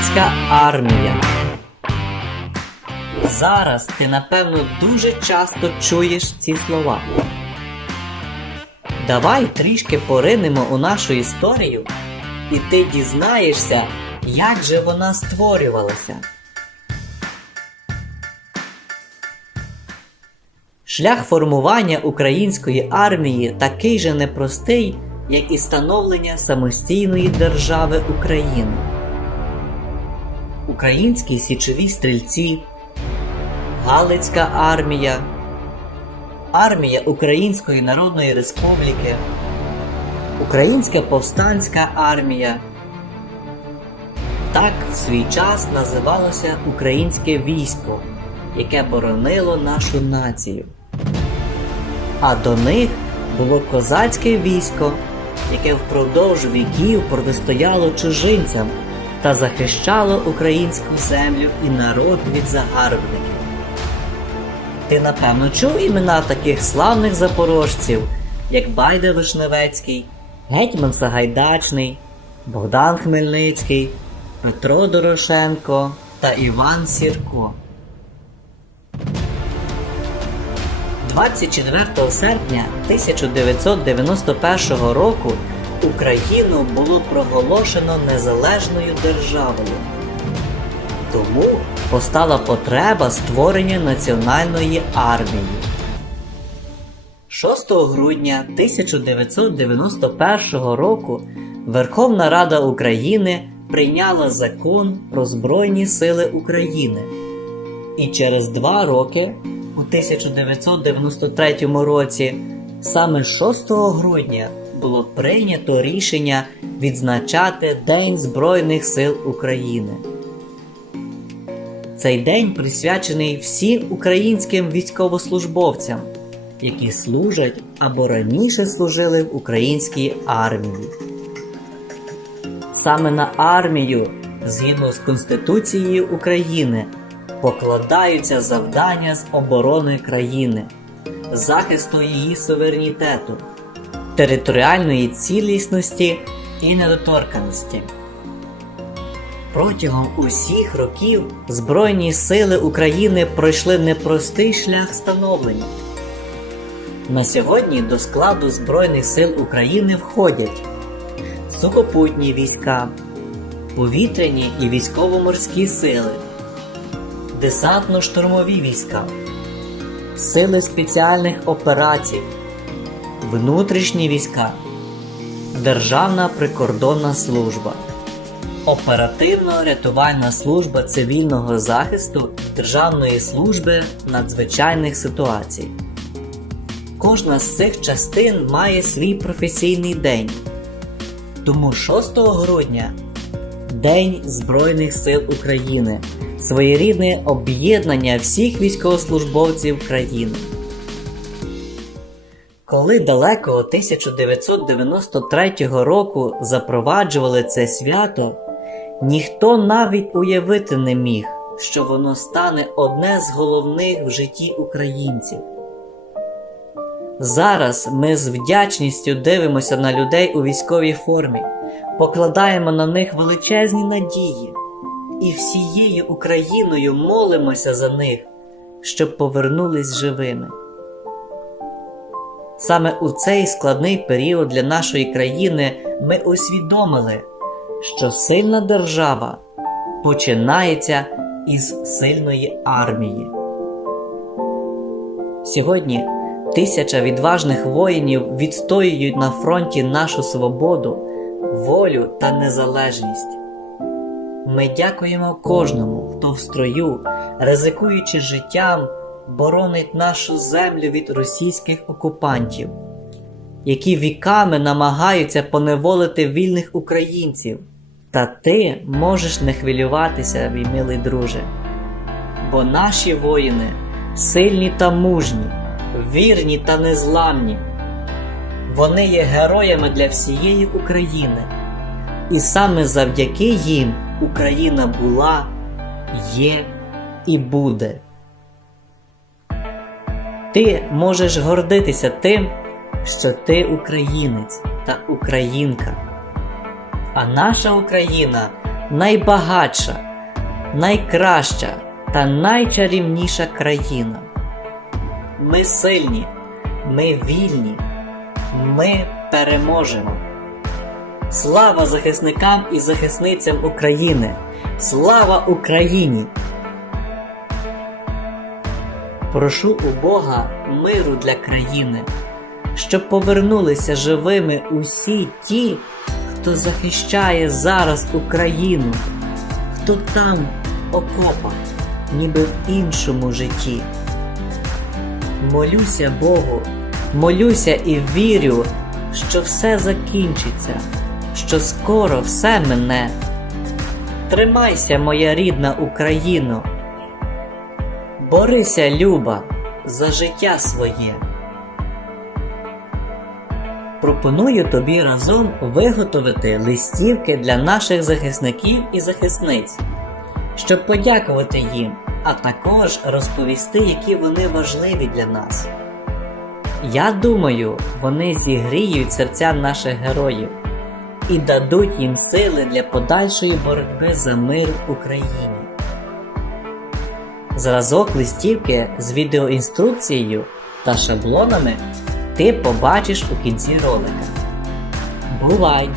Українська армія. Зараз ти, напевно, дуже часто чуєш ці слова. Давай трішки поринемо у нашу історію, і ти дізнаєшся, як же вона створювалася. Шлях формування української армії такий же непростий, як і становлення самостійної держави України. Українські січові стрільці, Галицька армія, Армія Української Народної Республіки, Українська повстанська армія. Так в свій час називалося українське військо, яке боронило нашу націю. А до них було козацьке військо, яке впродовж віків протистояло чужинцям та захищало українську землю і народ від загарбників. Ти напевно чув імена таких славних запорожців, як Байда Вишневецький, Гетьман Сагайдачний, Богдан Хмельницький, Петро Дорошенко та Іван Сірко. 24 серпня 1991 року Україну було проголошено незалежною державою. Тому постала потреба створення національної армії. 6 грудня 1991 року Верховна Рада України прийняла закон про Збройні Сили України. І через два роки, у 1993 році, саме 6 грудня було прийнято рішення відзначати День Збройних сил України. Цей день присвячений всім українським військовослужбовцям, які служать або раніше служили в українській армії. Саме на армію, згідно з Конституцією України, покладаються завдання з оборони країни, захисту її суверенітету, територіальної цілісності і недоторканості. Протягом усіх років Збройні сили України пройшли непростий шлях становлення. На сьогодні до складу Збройних сил України входять сухопутні війська, повітряні і військово-морські сили, десантно-штурмові війська, сили спеціальних операцій, внутрішні війська, Державна прикордонна служба. Оперативно-рятувальна служба цивільного захисту Державної служби надзвичайних ситуацій. Кожна з цих частин має свій професійний день. Тому 6 грудня День Збройних сил України своєрідне об'єднання всіх військовослужбовців країни. Коли далекого 1993 року запроваджували це свято, ніхто навіть уявити не міг, що воно стане одне з головних в житті українців. Зараз ми з вдячністю дивимося на людей у військовій формі, покладаємо на них величезні надії і всією Україною молимося за них, щоб повернулись живими. Саме у цей складний період для нашої країни ми усвідомили, що сильна держава починається із сильної армії. Сьогодні тисяча відважних воїнів відстоюють на фронті нашу свободу, волю та незалежність. Ми дякуємо кожному, хто в строю, ризикуючи життям, боронить нашу землю від російських окупантів, які віками намагаються поневолити вільних українців. Та ти можеш не хвилюватися, мій милий друже, бо наші воїни сильні та мужні, вірні та незламні. Вони є героями для всієї України, і саме завдяки їм Україна була, є і буде. Ти можеш гордитися тим, що ти українець та українка. А наша Україна найбагатша, найкраща та найчарівніша країна. Ми сильні, ми вільні, ми переможемо. Слава захисникам і захисницям України! Слава Україні! Прошу у Бога миру для країни, щоб повернулися живими усі ті, хто захищає зараз Україну, хто там в окопах, ніби в іншому житті. Молюся Богу, молюся і вірю, що все закінчиться, що скоро все мине. Тримайся, моя рідна Україно, борися, Люба, за життя своє. Пропоную тобі разом виготовити листівки для наших захисників і захисниць, щоб подякувати їм, а також розповісти, які вони важливі для нас. Я думаю, вони зігріють серця наших героїв і дадуть їм сили для подальшої боротьби за мир в Україні. Зразок листівки з відеоінструкцією та шаблонами ти побачиш у кінці ролика. Бувай!